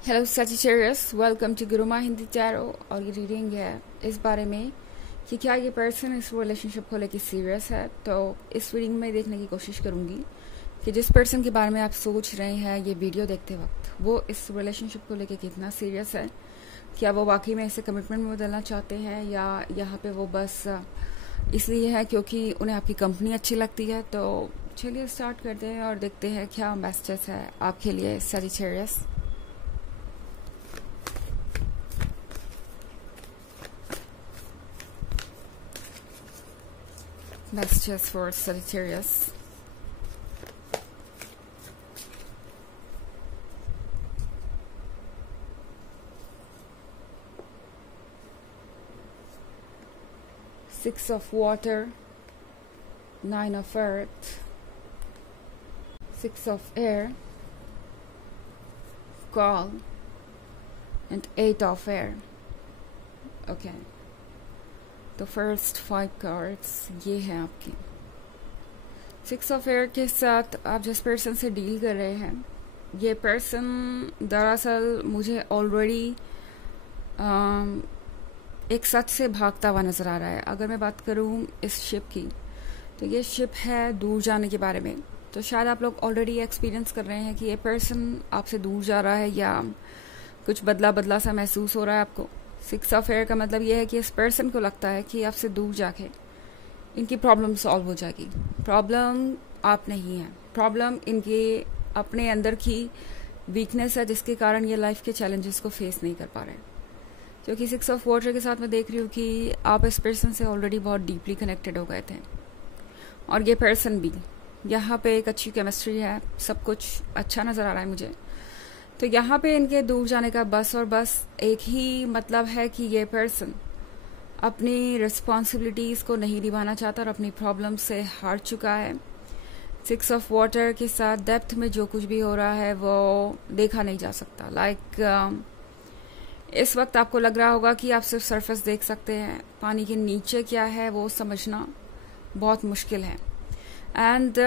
Hello Sagittarius, welcome to Gurumaa Hindi tarot. और ये reading है इस बारे में कि क्या ये पर्सन इस रिलेशनशिप को लेकर सीरियस है। तो इस रीडिंग में देखने की कोशिश करूंगी कि जिस पर्सन के बारे में आप सोच रहे हैं ये वीडियो देखते वक्त, वो इस रिलेशनशिप को लेकर कितना सीरियस है। क्या वो वाकई में इसे कमिटमेंट में बदलना चाहते हैं या यहाँ पे वो बस इसलिए है क्योंकि उन्हें आपकी कंपनी अच्छी लगती है। तो चलिए स्टार्ट करते हैं और देखते हैं क्या मैसेजेस है आपके लिए Sagittarius. Messages for Sagittarius. Six of Water, Nine of Earth, Six of Air, Call, and Eight of Air. Okay. तो फर्स्ट 5 कार्ड्स ये हैं आपकी। 6 ऑफ एयर के साथ आप जिस पर्सन से डील कर रहे हैं, ये पर्सन दरअसल मुझे ऑलरेडी एक सच से भागता हुआ नज़र आ रहा है। अगर मैं बात करूँ इस शिप की, तो ये शिप है दूर जाने के बारे में। तो शायद आप लोग ऑलरेडी एक्सपीरियंस कर रहे हैं कि ये पर्सन आपसे दूर जा रहा है या कुछ बदला बदला सा महसूस हो रहा है आपको। 6 ऑफ एयर का मतलब यह है कि इस पर्सन को लगता है कि आपसे दूर जाके इनकी प्रॉब्लम सॉल्व हो जाएगी। प्रॉब्लम आप नहीं है, प्रॉब्लम इनके अपने अंदर की वीकनेस है जिसके कारण ये लाइफ के चैलेंजेस को फेस नहीं कर पा रहे। क्योंकि 6 ऑफ वाटर के साथ मैं देख रही हूँ कि आप इस पर्सन से ऑलरेडी बहुत डीपली कनेक्टेड हो गए थे और ये पर्सन भी। यहाँ पे एक अच्छी केमिस्ट्री है, सब कुछ अच्छा नज़र आ रहा है मुझे। तो यहाँ पे इनके दूर जाने का बस और बस एक ही मतलब है कि ये पर्सन अपनी रिस्पॉन्सिबिलिटीज़ को नहीं निभाना चाहता और अपनी प्रॉब्लम से हार चुका है। 6 ऑफ वाटर के साथ डेप्थ में जो कुछ भी हो रहा है वो देखा नहीं जा सकता। इस वक्त आपको लग रहा होगा कि आप सिर्फ सरफेस देख सकते हैं, पानी के नीचे क्या है वो समझना बहुत मुश्किल है। एंड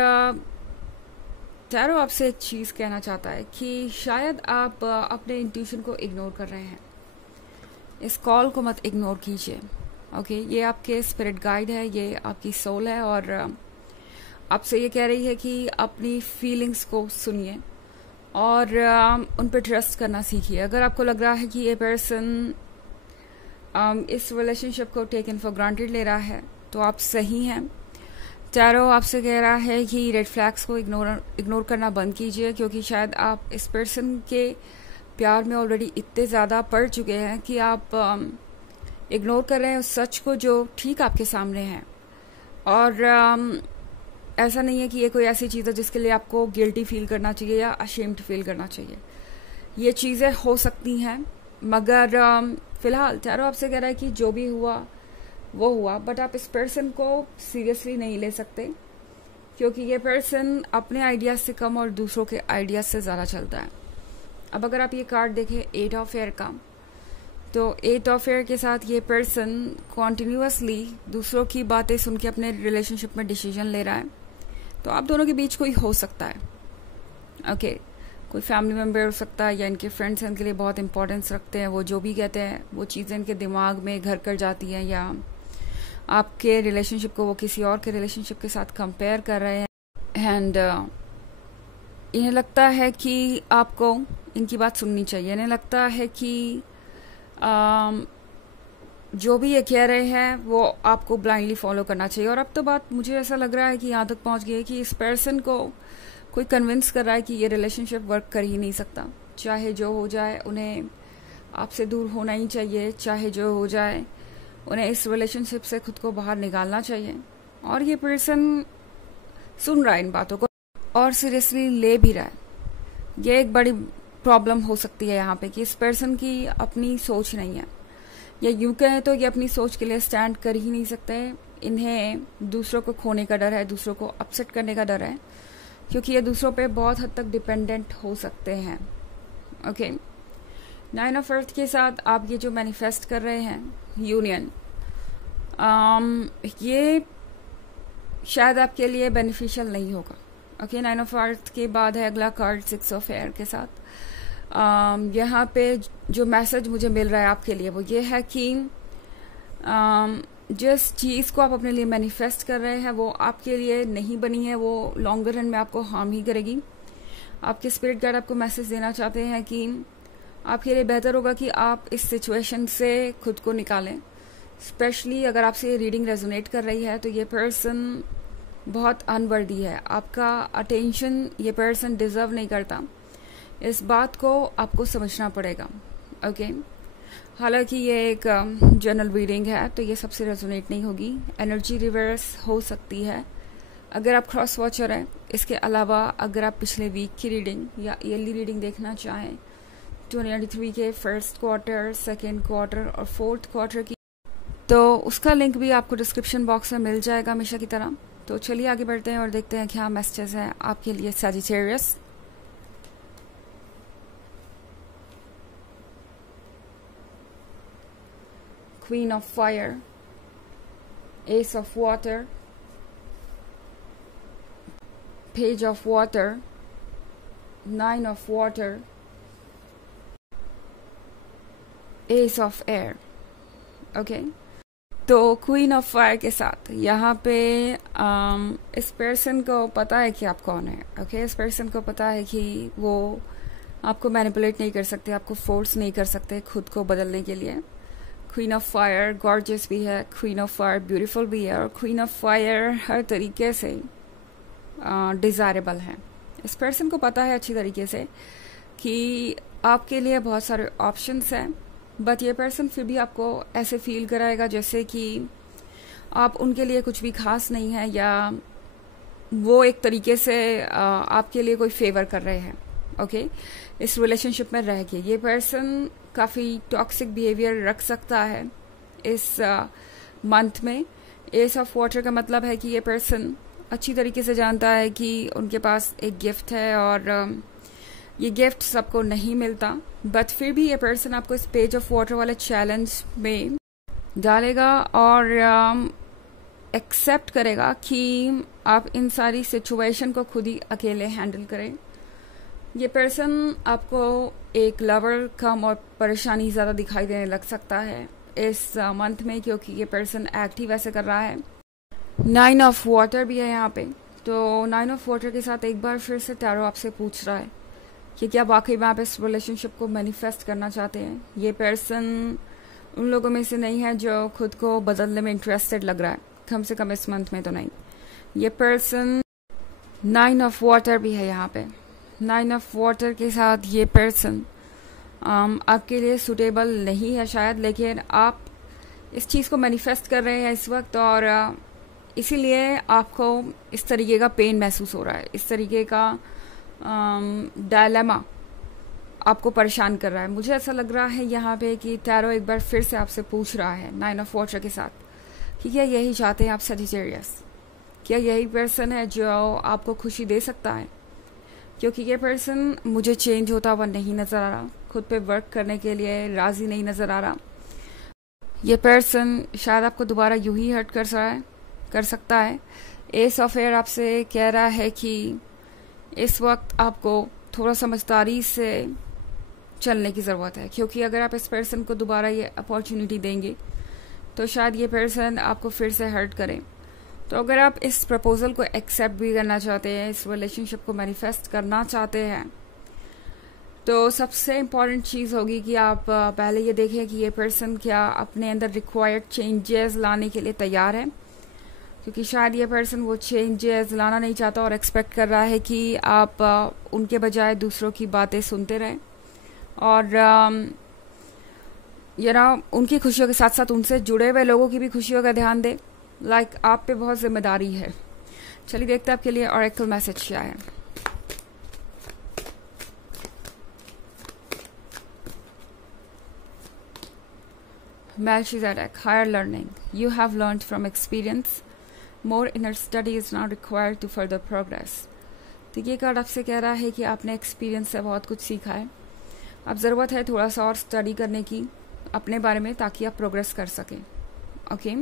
टैरो आपसे एक चीज़ कहना चाहता है कि शायद आप अपने इंट्यूशन को इग्नोर कर रहे हैं। इस कॉल को मत इग्नोर कीजिए। ओके, ये आपके स्पिरिट गाइड है, ये आपकी सोल है और आपसे ये कह रही है कि अपनी फीलिंग्स को सुनिए और उन पर ट्रस्ट करना सीखिए। अगर आपको लग रहा है कि ये पर्सन इस रिलेशनशिप को टेकन फॉर ग्रांटेड ले रहा है, तो आप सही हैं। टैरो आपसे कह रहा है कि रेड फ्लैग्स को इग्नोर करना बंद कीजिए, क्योंकि शायद आप इस पर्सन के प्यार में ऑलरेडी इतने ज़्यादा पड़ चुके हैं कि आप इग्नोर कर रहे हैं उस सच को जो ठीक आपके सामने है। और ऐसा नहीं है कि ये कोई ऐसी चीज़ है जिसके लिए आपको गिल्टी फील करना चाहिए या अशेम्ड फील करना चाहिए। ये चीज़ें हो सकती हैं, मगर फ़िलहाल टैरो आपसे कह रहा है कि जो भी हुआ वो हुआ, बट आप इस पर्सन को सीरियसली नहीं ले सकते, क्योंकि ये पर्सन अपने आइडियाज से कम और दूसरों के आइडियाज से ज़्यादा चलता है। अब अगर आप ये कार्ड देखें 8 ऑफ एयर का, तो 8 ऑफ एयर के साथ ये पर्सन कॉन्टिन्यूसली दूसरों की बातें सुन के अपने रिलेशनशिप में डिसीजन ले रहा है। तो आप दोनों के बीच कोई हो सकता है। ओके, कोई फैमिली मेम्बर हो सकता है या इनके फ्रेंड्स इनके लिए बहुत इंपॉर्टेंस रखते हैं। वो जो भी कहते हैं वो चीज़ें इनके दिमाग में घर कर जाती हैं, या आपके रिलेशनशिप को वो किसी और के रिलेशनशिप के साथ कंपेयर कर रहे हैं। एंड इन्हें लगता है कि आपको इनकी बात सुननी चाहिए। इन्हें लगता है कि जो भी ये कह रहे हैं वो आपको ब्लाइंडली फॉलो करना चाहिए। और अब तो बात मुझे ऐसा लग रहा है कि यहाँ तक पहुँच गई है कि इस पर्सन को कोई कन्विंस कर रहा है कि ये रिलेशनशिप वर्क कर ही नहीं सकता। चाहे जो हो जाए उन्हें आपसे दूर होना ही चाहिए, चाहे जो हो जाए उन्हें इस रिलेशनशिप से खुद को बाहर निकालना चाहिए। और ये पर्सन सुन रहा है इन बातों को और सीरियसली ले भी रहा है। ये एक बड़ी प्रॉब्लम हो सकती है यहाँ पे कि इस पर्सन की अपनी सोच नहीं है, या यूँ कहें तो ये अपनी सोच के लिए स्टैंड कर ही नहीं सकते। इन्हें दूसरों को खोने का डर है, दूसरों को अपसेट करने का डर है, क्योंकि ये दूसरों पे बहुत हद तक डिपेंडेंट हो सकते हैं। ओके, 9 ऑफ अर्थ के साथ आप ये जो मैनिफेस्ट कर रहे हैं यूनियन, ये शायद आपके लिए बेनिफिशियल नहीं होगा। ओके, 9 ऑफ अर्थ के बाद है अगला कार्ड 6 ऑफ एयर के साथ। यहाँ पे जो मैसेज मुझे मिल रहा है आपके लिए वो ये है कि जिस चीज़ को आप अपने लिए मैनिफेस्ट कर रहे हैं वो आपके लिए नहीं बनी है, वो लॉन्गर रन में आपको हार्म ही करेगी। आपके स्पिरिट गाइड आपको मैसेज देना चाहते हैं कि आपके लिए बेहतर होगा कि आप इस सिचुएशन से खुद को निकालें। स्पेशली अगर आपसे ये रीडिंग रेजोनेट कर रही है तो ये पर्सन बहुत अनवर्दी है, आपका अटेंशन ये पर्सन डिजर्व नहीं करता। इस बात को आपको समझना पड़ेगा। ओके, हालांकि ये एक जनरल रीडिंग है तो ये सबसे रेजोनेट नहीं होगी, एनर्जी रिवर्स हो सकती है अगर आप क्रॉस वॉचर हैं। इसके अलावा अगर आप पिछले वीक की रीडिंग या ईयरली रीडिंग देखना चाहें 2023 के फर्स्ट क्वार्टर, सेकेंड क्वार्टर और फोर्थ क्वार्टर की, तो उसका लिंक भी आपको डिस्क्रिप्शन बॉक्स में मिल जाएगा हमेशा की तरह। तो चलिए आगे बढ़ते हैं और देखते हैं क्या मैसेजेस हैं आपके लिए Sagittarius. Queen of fire, S of water, page of water, 9 of water, S of air. Okay, तो क्वीन ऑफ फायर के साथ यहाँ पे इस पर्सन को पता है कि आप कौन है। ओके, इस पर्सन को पता है कि वो आपको मैनिपुलेट नहीं कर सकते, आपको फोर्स नहीं कर सकते खुद को बदलने के लिए। क्वीन ऑफ फायर गॉर्जियस भी है, क्वीन ऑफ फायर ब्यूटीफुल भी है, और क्वीन ऑफ फायर हर तरीके से डिज़ायरेबल है। इस पर्सन को पता है अच्छी तरीके से कि आपके लिए बहुत सारे ऑप्शंस हैं, बट ये पर्सन फिर भी आपको ऐसे फील कराएगा जैसे कि आप उनके लिए कुछ भी खास नहीं है, या वो एक तरीके से आपके लिए कोई फेवर कर रहे हैं। ओके, इस रिलेशनशिप में रह के ये पर्सन काफ़ी टॉक्सिक बिहेवियर रख सकता है इस मंथ में। एस ऑफ वाटर का मतलब है कि ये पर्सन अच्छी तरीके से जानता है कि उनके पास एक गिफ्ट है और ये गिफ्ट सबको नहीं मिलता, बट फिर भी ये पर्सन आपको इस पेज ऑफ वाटर वाले चैलेंज में डालेगा और एक्सेप्ट करेगा कि आप इन सारी सिचुएशन को खुद ही अकेले हैंडल करें। ये पर्सन आपको एक लवर कम और परेशानी ज़्यादा दिखाई देने लग सकता है इस मंथ में, क्योंकि ये पर्सन एक्ट ही वैसे कर रहा है। 9 ऑफ वाटर भी है यहाँ पे, तो 9 ऑफ वाटर के साथ एक बार फिर से टैरो आपसे पूछ रहा है कि क्या वाकई में आप इस रिलेशनशिप को मैनिफेस्ट करना चाहते हैं। ये पर्सन उन लोगों में से नहीं है जो खुद को बदलने में इंटरेस्टेड लग रहा है, कम से कम इस मंथ में तो नहीं। ये पर्सन 9 ऑफ वाटर भी है यहाँ पे, 9 ऑफ वाटर के साथ ये पर्सन आपके लिए सुटेबल नहीं है शायद, लेकिन आप इस चीज़ को मैनिफेस्ट कर रहे हैं इस वक्त, और इसीलिए आपको इस तरीके का पेन महसूस हो रहा है, इस तरीके का डायलेमा आपको परेशान कर रहा है। मुझे ऐसा लग रहा है यहाँ पे कि टैरो एक बार फिर से आपसे पूछ रहा है 9 ऑफ वाटर के साथ कि क्या यही चाहते हैं आप सजिटेरियस, क्या यही पर्सन है जो आपको खुशी दे सकता है। क्योंकि ये पर्सन मुझे चेंज होता हुआ नहीं नज़र आ रहा, खुद पे वर्क करने के लिए राज़ी नहीं नज़र आ रहा। ये पर्सन शायद आपको दोबारा यूं ही हर्ट कर सकता है। एस ऑफ एयर आपसे कह रहा है कि इस वक्त आपको थोड़ा समझदारी से चलने की ज़रूरत है, क्योंकि अगर आप इस पर्सन को दोबारा ये अपॉर्चुनिटी देंगे तो शायद ये पर्सन आपको फिर से हर्ट करे। तो अगर आप इस प्रपोजल को एक्सेप्ट भी करना चाहते हैं, इस रिलेशनशिप को मैनिफेस्ट करना चाहते हैं, तो सबसे इम्पॉर्टेंट चीज़ होगी कि आप पहले ये देखें कि ये पर्सन क्या अपने अंदर रिक्वायर्ड चेंजेस लाने के लिए तैयार है, क्योंकि शायद ये पर्सन वो चेंजेस लाना नहीं चाहता और एक्सपेक्ट कर रहा है कि आप उनके बजाय दूसरों की बातें सुनते रहें और उनकी खुशियों के साथ साथ उनसे जुड़े हुए लोगों की भी खुशियों का ध्यान दे। आप पे बहुत जिम्मेदारी है। चलिए देखते हैं आपके लिए ऑरेकल मैसेज क्या है। Melchizedek, higher learning. You have learned from experience. More inner study is now required to further progress. तो ये कार्ड आपसे कह रहा है कि आपने एक्सपीरियंस से बहुत कुछ सीखा है, अब ज़रूरत है थोड़ा सा और स्टडी करने की अपने बारे में, ताकि आप प्रोग्रेस कर सकें। ओके,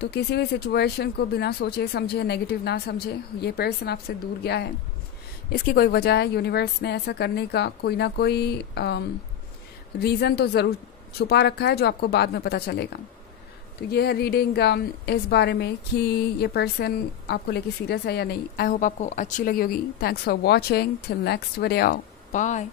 तो किसी भी सिचुएशन को बिना सोचे समझे नेगेटिव ना समझे। ये पर्सन आपसे दूर गया है, इसकी कोई वजह है, यूनिवर्स ने ऐसा करने का कोई ना कोई रीज़न तो ज़रूर छुपा रखा है जो आपको बाद में पता चलेगा। तो ये है रीडिंग इस बारे में कि ये पर्सन आपको लेके सीरियस है या नहीं। आई होप आपको अच्छी लगी होगी। Thanks for watching, till next video, bye.